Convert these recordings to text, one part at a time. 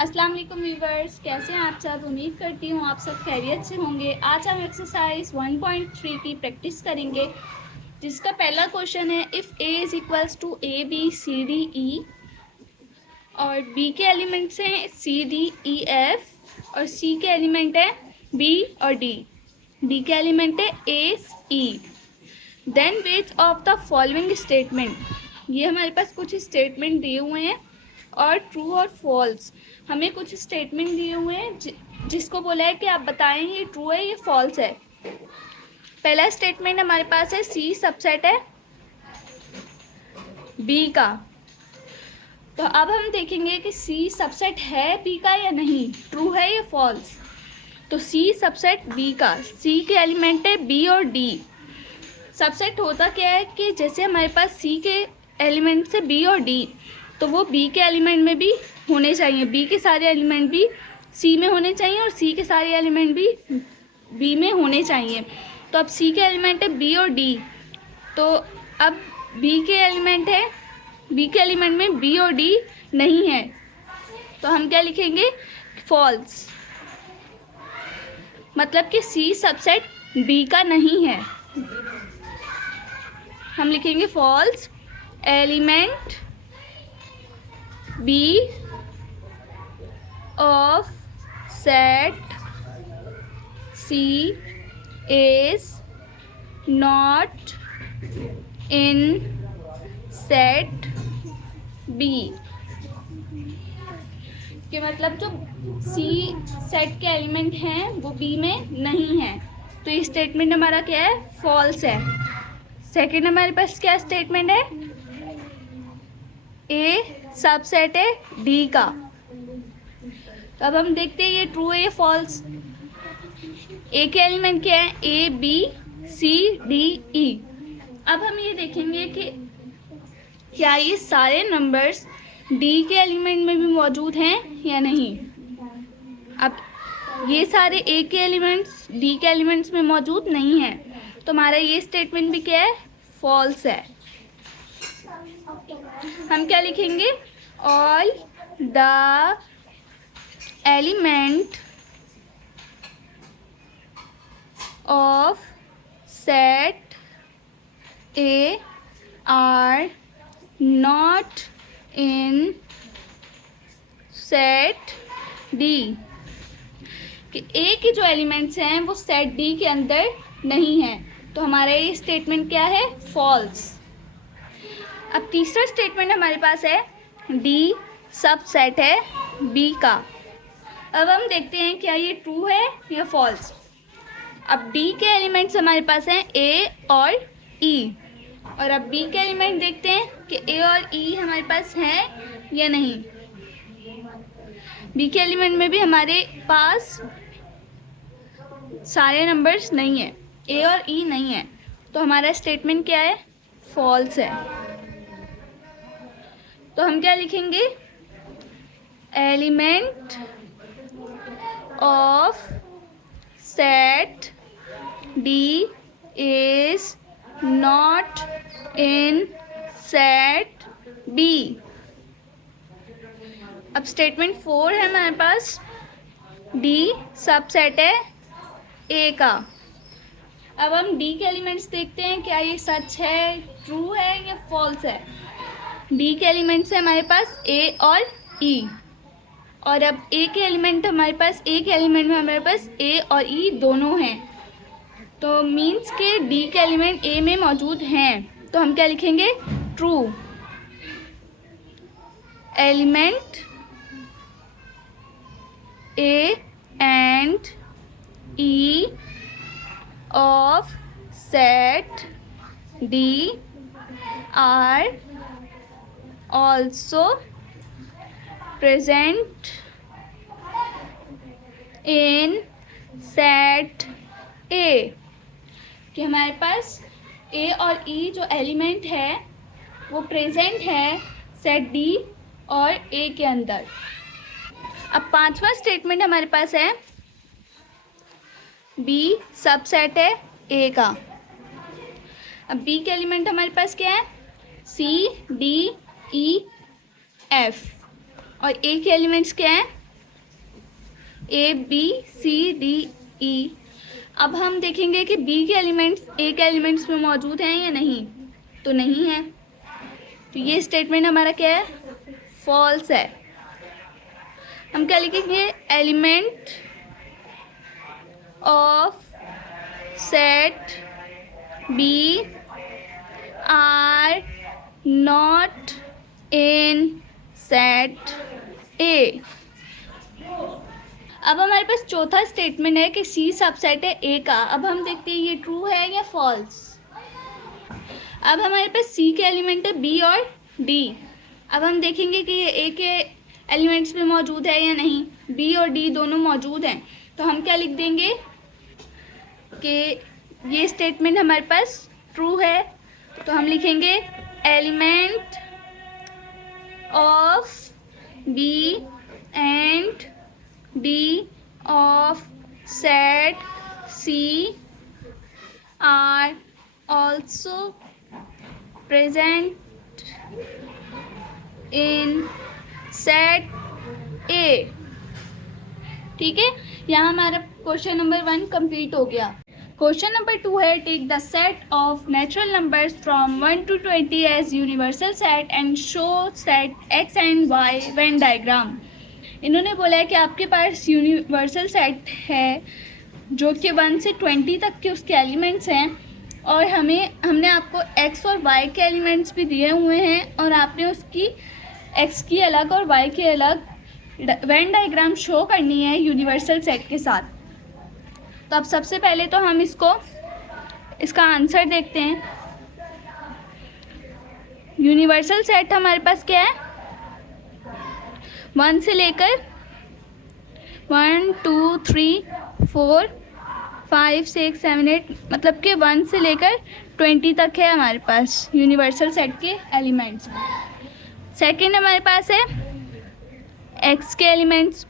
अस्सलाम वालेकुम व्यूवर्स, कैसे हैं आप सब। उम्मीद करती हूँ आप सब खैरियत से होंगे। आज हम एक्सरसाइज 1.3 की प्रैक्टिस करेंगे, जिसका पहला क्वेश्चन है if a is equals to a b c d e और बी के एलिमेंट्स हैं सी डी ई एफ और सी के एलिमेंट है बी और डी, डी के एलिमेंट है A E. Then which of the following statement, ये हमारे पास कुछ स्टेटमेंट दिए हुए हैं और ट्रू और फॉल्स हमें कुछ स्टेटमेंट दिए हुए हैं जिसको बोला है कि आप बताएं ये ट्रू है ये फॉल्स है। पहला स्टेटमेंट हमारे पास है सी सबसेट है बी का। तो अब हम देखेंगे कि सी सबसेट है बी का या नहीं, ट्रू है या फॉल्स। तो सी सबसेट बी का, सी के एलिमेंट है बी और डी। सबसेट होता क्या है कि जैसे हमारे पास सी के एलिमेंट से बी और डी, तो वो बी के एलिमेंट में भी होने चाहिए, बी के सारे एलिमेंट भी सी में होने चाहिए और सी के सारे एलिमेंट भी बी में होने चाहिए। तो अब सी के एलिमेंट है बी और डी, तो अब बी के एलिमेंट है, बी के एलिमेंट में बी और डी नहीं है, तो हम क्या लिखेंगे, फॉल्स। मतलब कि सी सबसेट बी का नहीं है, हम लिखेंगे false. Element b of set c is not in set b. कि मतलब जो सी सेट के एलिमेंट हैं वो बी में नहीं है, तो ये स्टेटमेंट हमारा क्या है, फॉल्स है। सेकेंड हमारे पास क्या स्टेटमेंट है, ए सबसेट है डी का। तो अब हम देखते हैं ये ट्रू है या फॉल्स। ए के एलिमेंट क्या है, ए बी सी डी ई। अब हम ये देखेंगे कि क्या ये सारे नंबर्स डी के एलिमेंट में भी मौजूद हैं या नहीं। अब ये सारे ए के एलिमेंट्स डी के एलिमेंट्स में मौजूद नहीं हैं, तो हमारा ये स्टेटमेंट भी क्या है, फॉल्स है। हम क्या लिखेंगे, all the element of set A R not in set D. कि ए के जो एलिमेंट्स हैं वो सेट डी के अंदर नहीं हैं, तो हमारा ये स्टेटमेंट क्या है, फॉल्स। अब तीसरा स्टेटमेंट हमारे पास है डी सबसेट है बी का। अब हम देखते हैं क्या ये ट्रू है या फॉल्स। अब डी के एलिमेंट्स हमारे पास हैं ए और ई, और अब बी के एलिमेंट देखते हैं कि ए और ई हमारे पास हैं या नहीं। बी के एलिमेंट में भी हमारे पास सारे नंबर्स नहीं है, ए और ई नहीं है, तो हमारा स्टेटमेंट क्या है, फॉल्स है। तो हम क्या लिखेंगे, element of set d is not in set b. अब स्टेटमेंट 4 है हमारे पास, डी सबसेट है ए का। अब हम डी के एलिमेंट्स देखते हैं क्या ये सच है, ट्रू है या फॉल्स है। डी के एलिमेंट्स है हमारे पास ए और ई, और अब ए के एलिमेंट हमारे पास, ए के एलिमेंट में हमारे पास ए और ई दोनों हैं, तो मीन्स के डी के एलिमेंट ए में मौजूद हैं, तो हम क्या लिखेंगे, true. Element A and E of set D R also present in set A। कि हमारे पास A और E जो एलिमेंट है वो प्रेजेंट है सेट D और A के अंदर। अब पांचवा स्टेटमेंट हमारे पास है B सबसेट है A का। अब B के एलिमेंट हमारे पास क्या है, C D E F, और ए के एलिमेंट्स क्या हैं, ए बी सी डी ई। अब हम देखेंगे कि बी के एलिमेंट्स ए के एलिमेंट्स में मौजूद हैं या नहीं, तो नहीं है, तो ये स्टेटमेंट हमारा क्या है, फॉल्स है। हम क्या लिखेंगे, element of set b are not in set a. अब हमारे पास चौथा स्टेटमेंट है कि सी सबसेट है ए का। अब हम देखते हैं ये ट्रू है या फॉल्स। अब हमारे पास सी के एलिमेंट है बी और डी। अब हम देखेंगे कि ये ए के एलिमेंट्स में मौजूद है या नहीं। बी और डी दोनों मौजूद हैं, तो हम क्या लिख देंगे कि ये स्टेटमेंट हमारे पास ट्रू है, तो हम लिखेंगे element of b and d of set c are also present in set a. ठीक है, यहाँ हमारा क्वेश्चन नंबर 1 कंप्लीट हो गया। क्वेश्चन नंबर 2 है, take the set of natural numbers from 1 to 20 as universal set and show set x and y Venn diagram. इन्होंने बोला है कि आपके पास यूनिवर्सल सेट है जो कि 1 से 20 तक के उसके एलिमेंट्स हैं, और हमने आपको एक्स और वाई के एलिमेंट्स भी दिए हुए हैं, और आपने उसकी एक्स की अलग और वाई की अलग वेन डायग्राम शो करनी है यूनिवर्सल सेट के साथ। तो अब सबसे पहले तो हम इसका आंसर देखते हैं। यूनिवर्सल सेट हमारे पास क्या है, 1 से लेकर 1 2 3 4 5 6 7 8, मतलब कि 1 से लेकर 20 तक है हमारे पास यूनिवर्सल सेट के एलिमेंट्स। सेकंड हमारे पास है एक्स के एलिमेंट्स।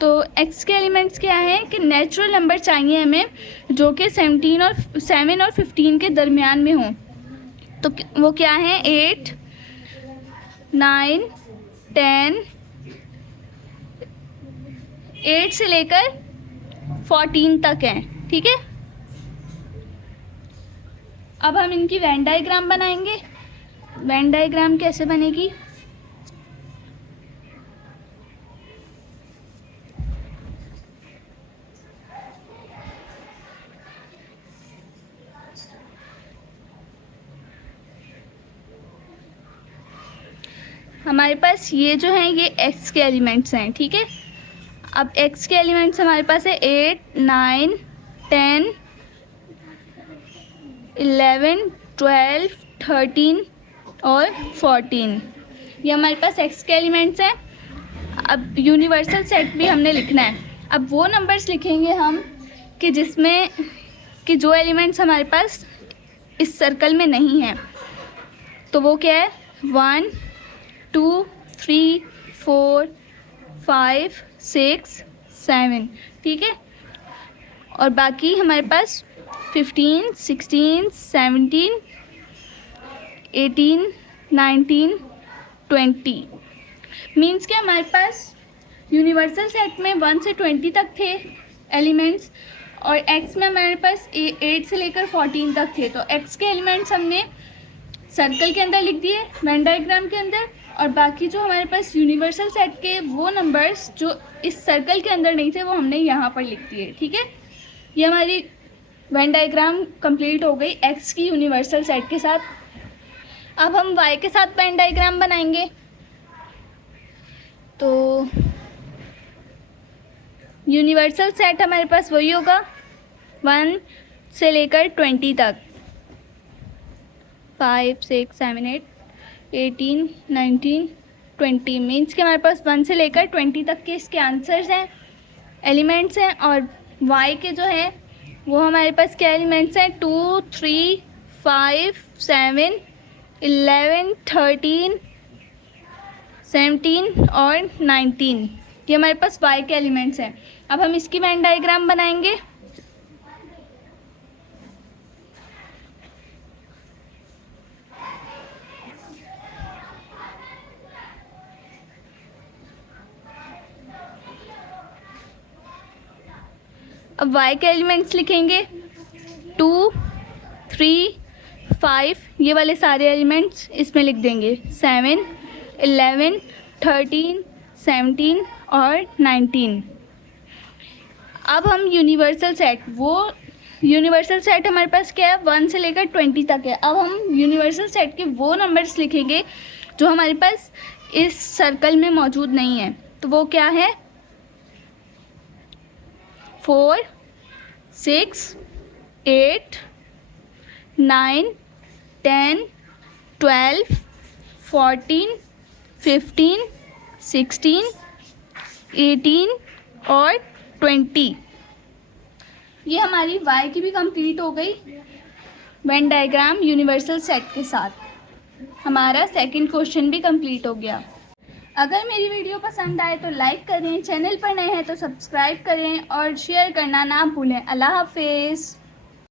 तो एक्स के एलिमेंट्स क्या हैं कि नेचुरल नंबर चाहिए हमें जो कि 7 और 15 के दरमियान में हों। तो वो क्या हैं, 8 9 10, 8 से लेकर 14 तक हैं। ठीक है, अब हम इनकी वेन डायग्राम बनाएंगे। वेन डायग्राम कैसे बनेगी, हमारे पास ये जो हैं ये एक्स के एलिमेंट्स हैं। ठीक है, अब एक्स के एलिमेंट्स हमारे पास है 8 9 10 11 12 13 और 14। ये हमारे पास एक्स के एलिमेंट्स हैं। अब यूनिवर्सल सेट भी हमने लिखना है। अब वो नंबर्स लिखेंगे हम कि जिसमें कि जो एलिमेंट्स हमारे पास इस सर्कल में नहीं हैं। तो वो क्या है, 1 2 3 4 5 6 7। ठीक है, और बाकी हमारे पास 15 16 17 18 19 20। मीन्स कि हमारे पास यूनिवर्सल सेट में 1 से 20 तक थे एलिमेंट्स, और एक्स में हमारे पास 8 से लेकर 14 तक थे। तो एक्स के एलिमेंट्स हमने सर्कल के अंदर लिख दिए वेन डायग्राम के अंदर, और बाकी जो हमारे पास यूनिवर्सल सेट के वो नंबर्स जो इस सर्कल के अंदर नहीं थे वो हमने यहाँ पर लिख दिए। ठीक है, ये हमारी वेन डायग्राम कंप्लीट हो गई एक्स की यूनिवर्सल सेट के साथ। अब हम वाई के साथ वेन डायग्राम बनाएंगे। तो यूनिवर्सल सेट हमारे पास वही होगा 1 से लेकर 20 तक, 5 6 7 8 18 19 20। मीन्स कि हमारे पास 1 से लेकर 20 तक के इसके आंसर्स हैं, एलिमेंट्स हैं। और y के जो है वो हमारे पास क्या एलिमेंट्स हैं, 2 3 5 7 11 13 17 और 19। ये हमारे पास y के एलिमेंट्स हैं। अब हम इसकी वेन डायग्राम बनाएंगे। अब y के एलिमेंट्स लिखेंगे 2, 3, 5, ये वाले सारे एलिमेंट्स इसमें लिख देंगे 7, 11, 13, 17 और 19। अब हम यूनिवर्सल सेट हमारे पास क्या है 1 से लेकर 20 तक है। अब हम यूनिवर्सल सेट के वो नंबर्स लिखेंगे जो हमारे पास इस सर्कल में मौजूद नहीं है। तो वो क्या है 4, 6, 8, 9, 10, 12, 14, 15, 16, 18 और 20। ये हमारी y की भी कंप्लीट हो गई वेन डायग्राम यूनिवर्सल सेट के साथ। हमारा सेकंड क्वेश्चन भी कंप्लीट हो गया। अगर मेरी वीडियो पसंद आए तो लाइक करें, चैनल पर नए हैं तो सब्सक्राइब करें और शेयर करना ना भूलें। अल्लाह हाफिज़।